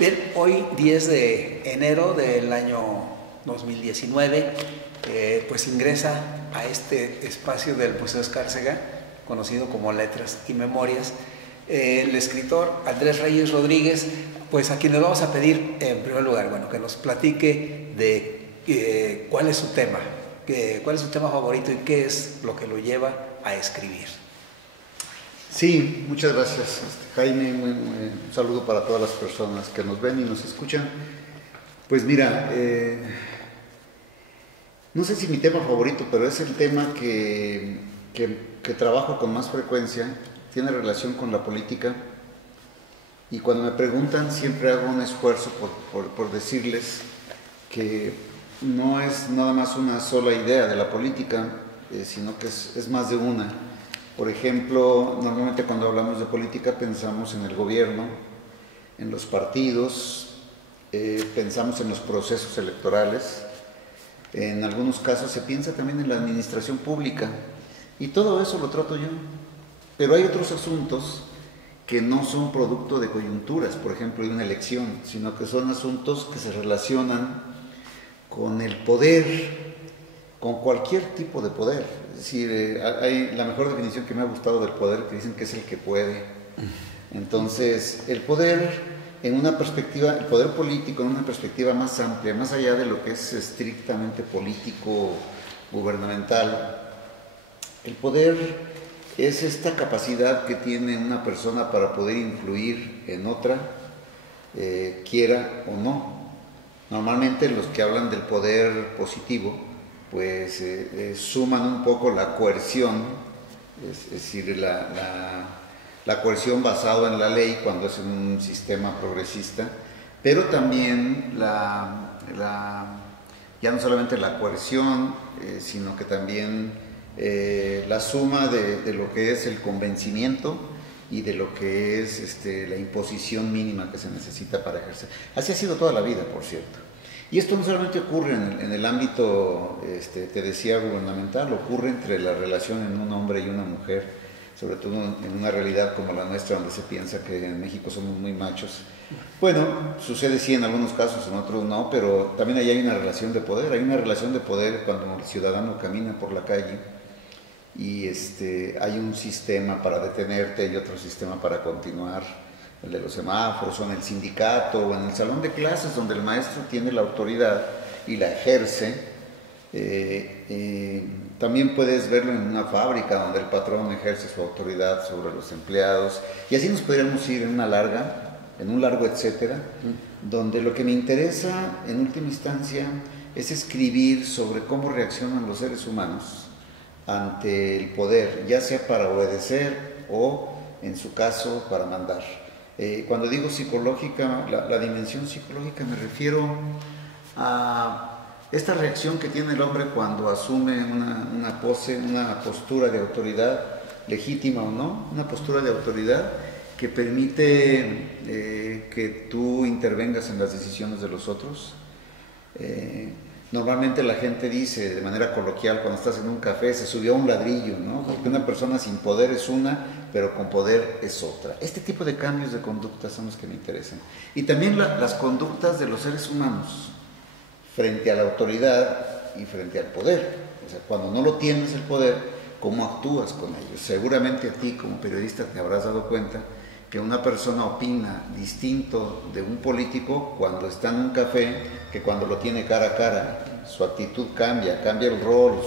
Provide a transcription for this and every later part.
Bien, hoy 10 de enero del año 2019, pues ingresa a este espacio del Museo Escárcega, conocido como Letras y Memorias, el escritor Andrés Reyes Rodríguez, pues a quien le vamos a pedir en primer lugar, bueno, que nos platique de cuál es su tema favorito y qué es lo que lo lleva a escribir. Sí, muchas gracias, Jaime. Un saludo para todas las personas que nos ven y nos escuchan. Pues mira, no sé si mi tema favorito, pero es el tema que trabajo con más frecuencia. Tiene relación con la política. Y cuando me preguntan, siempre hago un esfuerzo por decirles que no es nada más una sola idea de la política, sino que es más de una. Por ejemplo, normalmente cuando hablamos de política pensamos en el gobierno, en los partidos, pensamos en los procesos electorales, en algunos casos se piensa también en la administración pública, y todo eso lo trato yo. Pero hay otros asuntos que no son producto de coyunturas, por ejemplo, de una elección, sino que son asuntos que se relacionan con el poder, con cualquier tipo de poder. Es decir, hay la mejor definición que me ha gustado del poder, que dicen que es el que puede. Entonces, el poder en una perspectiva, el poder político en una perspectiva más amplia, más allá de lo que es estrictamente político, gubernamental, el poder es esta capacidad que tiene una persona para poder influir en otra, quiera o no. Normalmente los que hablan del poder positivo pues suman un poco la coerción, es decir, la coerción basada en la ley cuando es en un sistema progresista, pero también ya no solamente la coerción, sino que también la suma de lo que es el convencimiento y de lo que es la imposición mínima que se necesita para ejercer. Así ha sido toda la vida, por cierto. Y esto no solamente ocurre en el ámbito, te decía, gubernamental, ocurre entre la relación en un hombre y una mujer, sobre todo en una realidad como la nuestra, donde se piensa que en México somos muy machos. Bueno, sucede sí en algunos casos, en otros no, pero también ahí hay una relación de poder. Hay una relación de poder cuando el ciudadano camina por la calle y hay un sistema para detenerte y otro sistema para continuar. El de los semáforos, o en el sindicato, o en el salón de clases, donde el maestro tiene la autoridad y la ejerce. También puedes verlo en una fábrica, donde el patrón ejerce su autoridad sobre los empleados. Y así nos podríamos ir en un largo etcétera, donde lo que me interesa, en última instancia, es escribir sobre cómo reaccionan los seres humanos ante el poder, ya sea para obedecer o, en su caso, para mandar. Cuando digo psicológica, la dimensión psicológica, me refiero a esta reacción que tiene el hombre cuando asume una postura de autoridad, legítima o no, una postura de autoridad que permite que tú intervengas en las decisiones de los otros. Normalmente la gente dice de manera coloquial, cuando estás en un café, se subió a un ladrillo, ¿no? Porque una persona sin poder es una, pero con poder es otra. Este tipo de cambios de conducta son los que me interesan. Y también las conductas de los seres humanos frente a la autoridad y frente al poder. O sea, cuando no lo tienes el poder, ¿cómo actúas con ellos? Seguramente a ti como periodista te habrás dado cuenta que una persona opina distinto de un político cuando está en un café que cuando lo tiene cara a cara. Su actitud cambia el rol,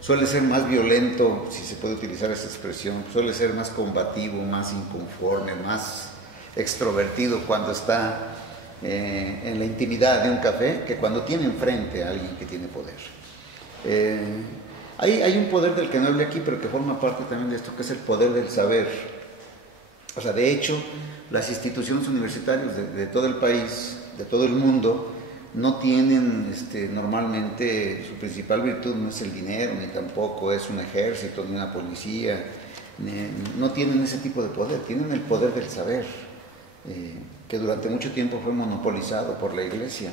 suele ser más violento, si se puede utilizar esa expresión, suele ser más combativo, más inconforme, más extrovertido cuando está en la intimidad de un café que cuando tiene enfrente a alguien que tiene poder. Hay un poder del que no hablé aquí, pero que forma parte también de esto, que es el poder del saber. O sea, de hecho, las instituciones universitarias de todo el país, de todo el mundo, no tienen normalmente, su principal virtud no es el dinero, ni tampoco es un ejército, ni una policía, no tienen ese tipo de poder, tienen el poder del saber, que durante mucho tiempo fue monopolizado por la Iglesia.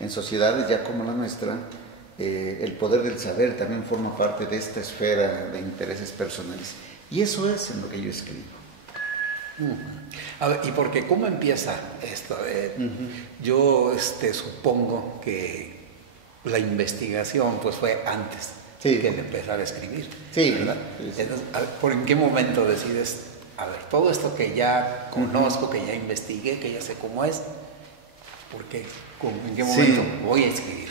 En sociedades ya como la nuestra, el poder del saber también forma parte de esta esfera de intereses personales. Y eso es en lo que yo escribo. Ujú. A ver, ¿y porque cómo empieza esto? Yo supongo que la investigación pues fue antes Sí. que el empezar a escribir, Sí, ¿verdad? sí, sí. Entonces, a ver, ¿por en qué momento decides, a ver, todo esto que ya conozco, que ya investigué, que ya sé cómo es, ¿por qué? ¿En qué momento Sí. voy a escribir?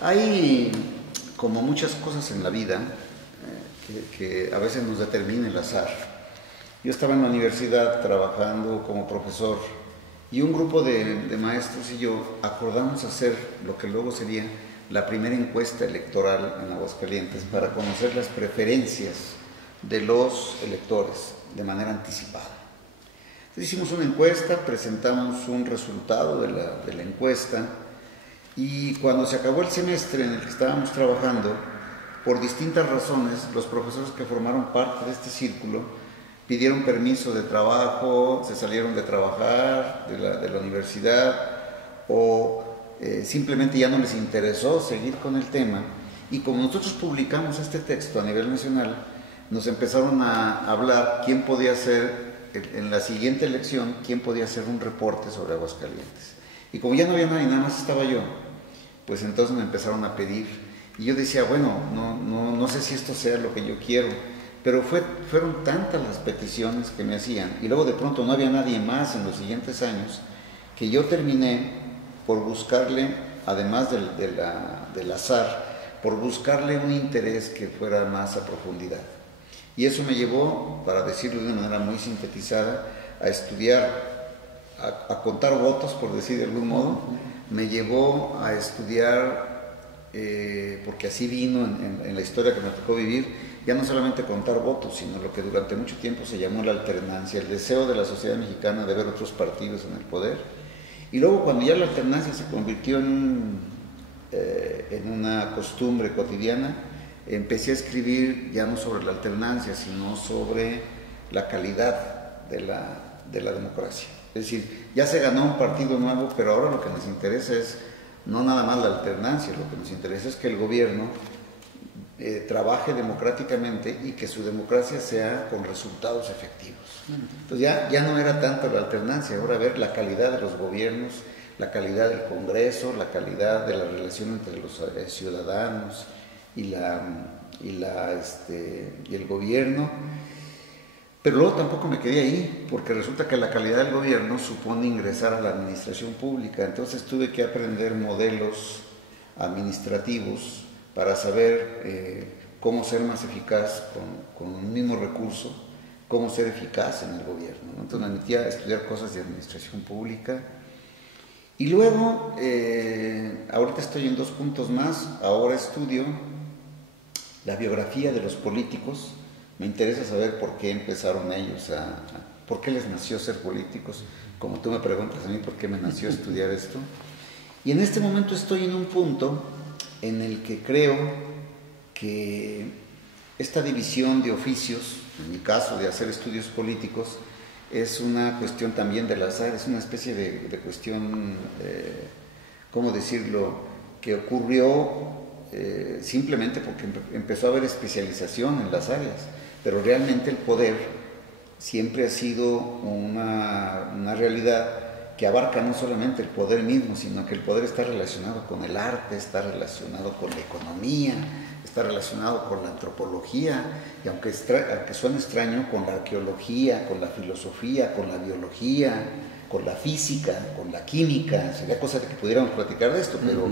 Hay como muchas cosas en la vida que a veces nos determina el azar. Yo estaba en la universidad trabajando como profesor y un grupo de maestros y yo acordamos hacer lo que luego sería la primera encuesta electoral en Aguascalientes para conocer las preferencias de los electores de manera anticipada. Entonces hicimos una encuesta, presentamos un resultado de la encuesta y cuando se acabó el semestre en el que estábamos trabajando, por distintas razones, los profesores que formaron parte de este círculo pidieron permiso de trabajo, se salieron de trabajar de la universidad o simplemente ya no les interesó seguir con el tema. Y como nosotros publicamos este texto a nivel nacional, nos empezaron a hablar quién podía hacer, en la siguiente elección, quién podía hacer un reporte sobre Aguascalientes. Y como ya no había nadie, nada más estaba yo, pues entonces me empezaron a pedir. Y yo decía, bueno, no sé si esto sea lo que yo quiero, pero fueron tantas las peticiones que me hacían, y luego de pronto no había nadie más en los siguientes años, que yo terminé por buscarle, además del azar, por buscarle un interés que fuera más a profundidad. Y eso me llevó, para decirlo de una manera muy sintetizada, a estudiar, a contar votos, por decir de algún modo. Me llevó a estudiar, porque así vino en la historia que me tocó vivir, ya no solamente contar votos, sino lo que durante mucho tiempo se llamó la alternancia, el deseo de la sociedad mexicana de ver otros partidos en el poder. Y luego cuando ya la alternancia se convirtió en una costumbre cotidiana, empecé a escribir ya no sobre la alternancia, sino sobre la calidad de la democracia. Es decir, ya se ganó un partido nuevo, pero ahora lo que nos interesa es no nada más la alternancia, lo que nos interesa es que el gobierno trabaje democráticamente y que su democracia sea con resultados efectivos. Entonces ya no era tanto la alternancia, ahora ver la calidad de los gobiernos, la calidad del Congreso, la calidad de la relación entre los ciudadanos y el gobierno. Pero luego tampoco me quedé ahí, porque resulta que la calidad del gobierno supone ingresar a la administración pública. Entonces tuve que aprender modelos administrativos para saber cómo ser más eficaz con un mismo recurso, cómo ser eficaz en el gobierno, ¿no? Entonces me metí a estudiar cosas de administración pública. Y luego, ahorita estoy en 2 puntos más. Ahora estudio la biografía de los políticos. Me interesa saber por qué empezaron ellos por qué les nació ser políticos, como tú me preguntas a mí por qué me nació estudiar esto. Y en este momento estoy en un punto en el que creo que esta división de oficios, en mi caso de hacer estudios políticos, es una cuestión también del azar, es una especie de cuestión, ¿cómo decirlo?, que ocurrió simplemente porque empezó a haber especialización en las áreas, pero realmente el poder siempre ha sido una realidad que abarca no solamente el poder mismo, sino que el poder está relacionado con el arte, está relacionado con la economía, está relacionado con la antropología, y aunque suene extraño, con la arqueología, con la filosofía, con la biología, con la física, con la química. Sería cosa de que pudiéramos platicar de esto, pero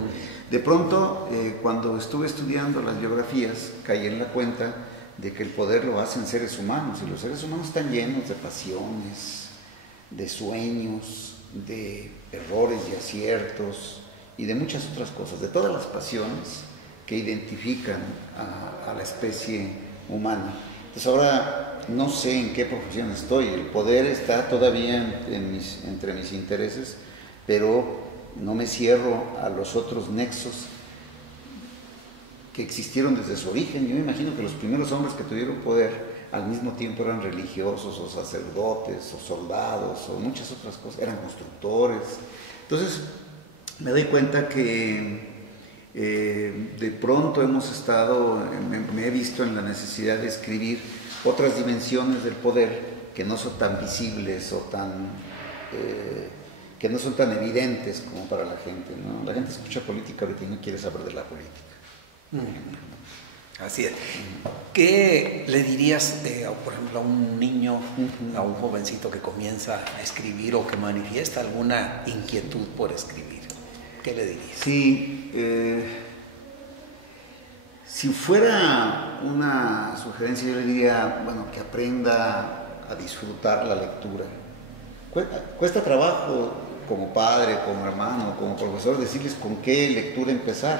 de pronto, cuando estuve estudiando las biografías, caí en la cuenta de que el poder lo hacen seres humanos, y los seres humanos están llenos de pasiones, de sueños, de errores y aciertos, y de muchas otras cosas, de todas las pasiones que identifican a la especie humana. Entonces ahora no sé en qué profesión estoy, el poder está todavía entre mis intereses, pero no me cierro a los otros nexos que existieron desde su origen. Yo me imagino que los primeros hombres que tuvieron poder al mismo tiempo eran religiosos o sacerdotes o soldados o muchas otras cosas, eran constructores. Entonces me doy cuenta que de pronto me he visto en la necesidad de escribir otras dimensiones del poder que no son tan visibles o que no son tan evidentes como para la gente, ¿no? La gente escucha política ahorita y no quiere saber de la política. Así es. ¿Qué le dirías, por ejemplo, a un niño, a un jovencito que comienza a escribir o que manifiesta alguna inquietud por escribir? ¿Qué le dirías? Sí, si fuera una sugerencia, yo le diría, bueno, que aprenda a disfrutar la lectura. Cuesta trabajo como padre, como hermano, como profesor, decirles con qué lectura empezar.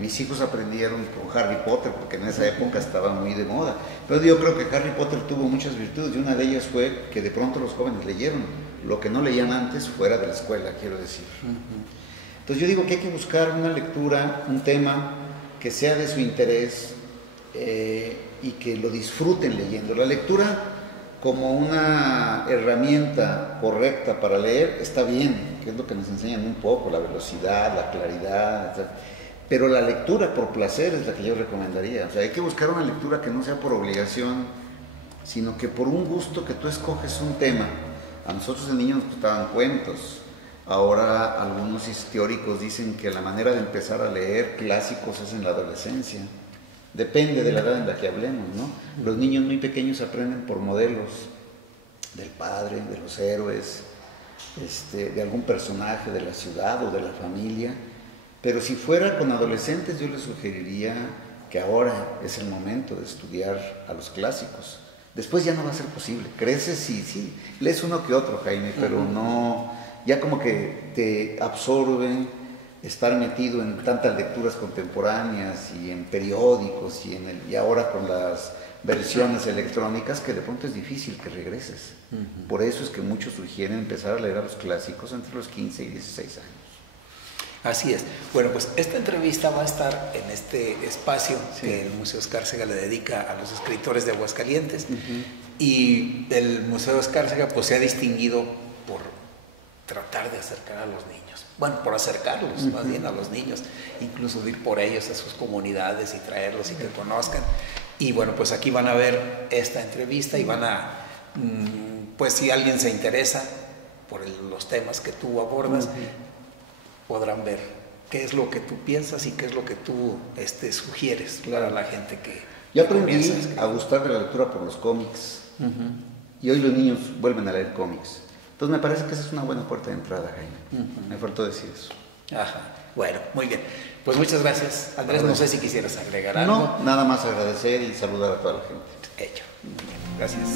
Mis hijos aprendieron con Harry Potter porque en esa época estaba muy de moda. Pero yo creo que Harry Potter tuvo muchas virtudes y una de ellas fue que de pronto los jóvenes leyeron lo que no leían antes fuera de la escuela, quiero decir. Entonces yo digo que hay que buscar una lectura, un tema que sea de su interés y que lo disfruten leyendo. La lectura como una herramienta correcta para leer está bien, que es lo que nos enseñan un poco, la velocidad, la claridad, etc. Pero la lectura por placer es la que yo recomendaría. O sea, hay que buscar una lectura que no sea por obligación, sino que por un gusto que tú escoges un tema. A nosotros de niños nos gustaban cuentos. Ahora algunos teóricos dicen que la manera de empezar a leer clásicos es en la adolescencia. Depende de la edad en la que hablemos, ¿no? Los niños muy pequeños aprenden por modelos del padre, de los héroes, de algún personaje de la ciudad o de la familia. Pero si fuera con adolescentes, yo les sugeriría que ahora es el momento de estudiar a los clásicos. Después ya no va a ser posible. Creces y sí, lees uno que otro, Jaime, pero no, ya como que te absorbe estar metido en tantas lecturas contemporáneas y en periódicos y ahora con las versiones electrónicas que de pronto es difícil que regreses. Por eso es que muchos sugieren empezar a leer a los clásicos entre los 15 y 16 años. Así es. Bueno, pues esta entrevista va a estar en este espacio que el Museo Escárcega le dedica a los escritores de Aguascalientes. Y el Museo Escárcega pues se ha distinguido por tratar de acercar a los niños. Bueno, por acercarlos más bien a los niños, incluso ir por ellos a sus comunidades y traerlos y que conozcan. Y bueno, pues aquí van a ver esta entrevista y van a, pues si alguien se interesa por los temas que tú abordas, podrán ver qué es lo que tú piensas y qué es lo que tú sugieres para la gente que... Yo aprendí a gustar de la lectura por los cómics y hoy los niños vuelven a leer cómics. Entonces me parece que esa es una buena puerta de entrada, Jaime. Me faltó decir eso. Ajá. Bueno, muy bien. Pues muchas gracias. Andrés, no sé si quisieras agregar algo. No, nada más agradecer y saludar a toda la gente. Hecho. Gracias.